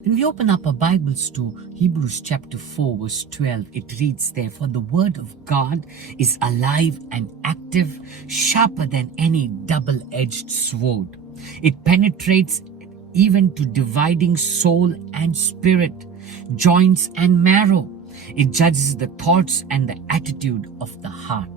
When we open up our Bibles to Hebrews chapter 4 verse 12, it reads there, "For the word of God is alive and active, sharper than any double-edged sword. It penetrates even to dividing soul and spirit, joints and marrow. It judges the thoughts and the attitude of the heart."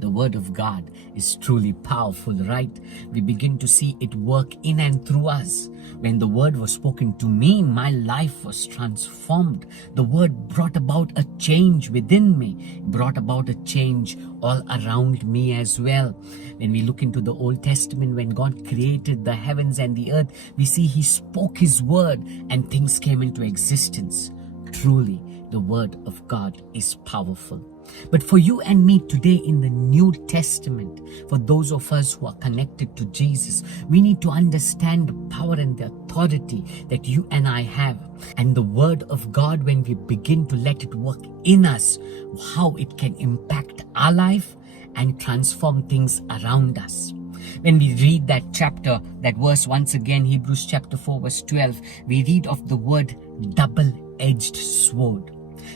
The word of God is truly powerful, right? We begin to see it work in and through us. When the word was spoken to me, my life was transformed. The word brought about a change within me, brought about a change all around me as well. When we look into the Old Testament, when God created the heavens and the earth, we see He spoke His word and things came into existence. Truly, the word of God is powerful. But for you and me today in the New Testament, for those of us who are connected to Jesus, we need to understand the power and the authority that you and I have. And the word of God, when we begin to let it work in us, how it can impact our life and transform things around us. When we read that chapter, that verse once again, Hebrews chapter 4 verse 12, we read of the word double-edged sword.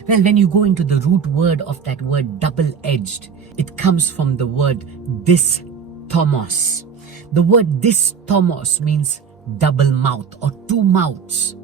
Well, when you go into the root word of that word double-edged, it comes from the word dystomos. The word dystomos means double mouth or two mouths.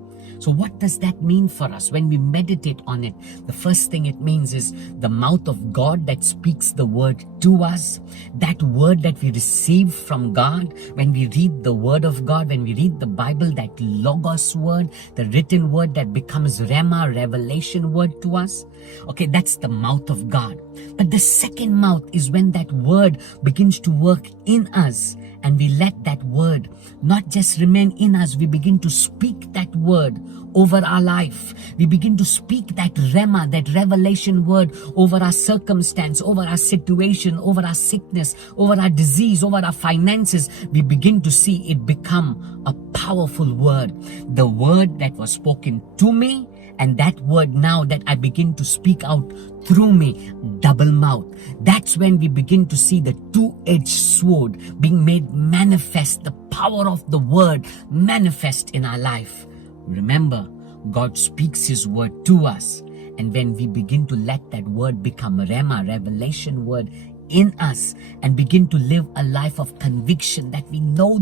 So what does that mean for us? When we meditate on it, the first thing it means is the mouth of God that speaks the word to us. That word that we receive from God. When we read the word of God, when we read the Bible, that logos word, the written word that becomes rhema, revelation word to us. Okay, that's the mouth of God. But the second mouth is when that word begins to work in us. And we let that word not just remain in us, we begin to speak that word over our life. We begin to speak that rhema, that revelation word over our circumstance, over our situation, over our sickness, over our disease, over our finances. We begin to see it become a powerful word. The word that was spoken to me, and that word now that I begin to speak out through me, double mouth. That's when we begin to see the two-edged sword being made manifest, the power of the word manifest in our life. Remember, God speaks His word to us, and when we begin to let that word become rhema, revelation word in us, and begin to live a life of conviction that we know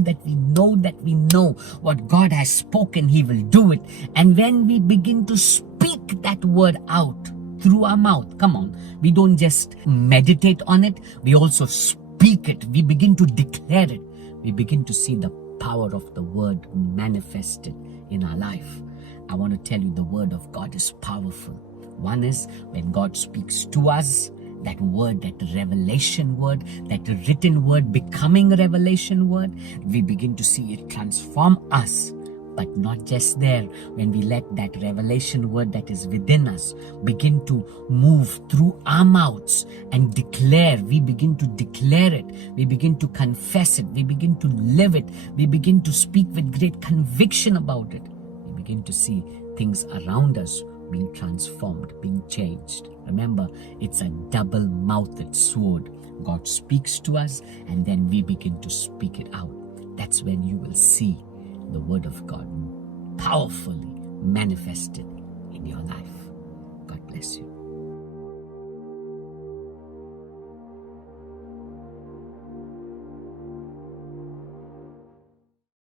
what God has spoken, He will do it. And when we begin to speak that word out through our mouth, come on, we don't just meditate on it, we also speak it. We begin to declare it. We begin to see the power of the word manifested in our life. I want to tell you, the word of God is powerful. One is when God speaks to us, that word, that revelation word, that written word becoming a revelation word, we begin to see it transform us. But not just there, when we let that revelation word that is within us begin to move through our mouths and declare, we begin to declare it, we begin to confess it, we begin to live it, we begin to speak with great conviction about it. We begin to see things around us being transformed, being changed. Remember, it's a double-mouthed sword. God speaks to us and then we begin to speak it out. That's when you will see the word of God powerfully manifested in your life. God bless you.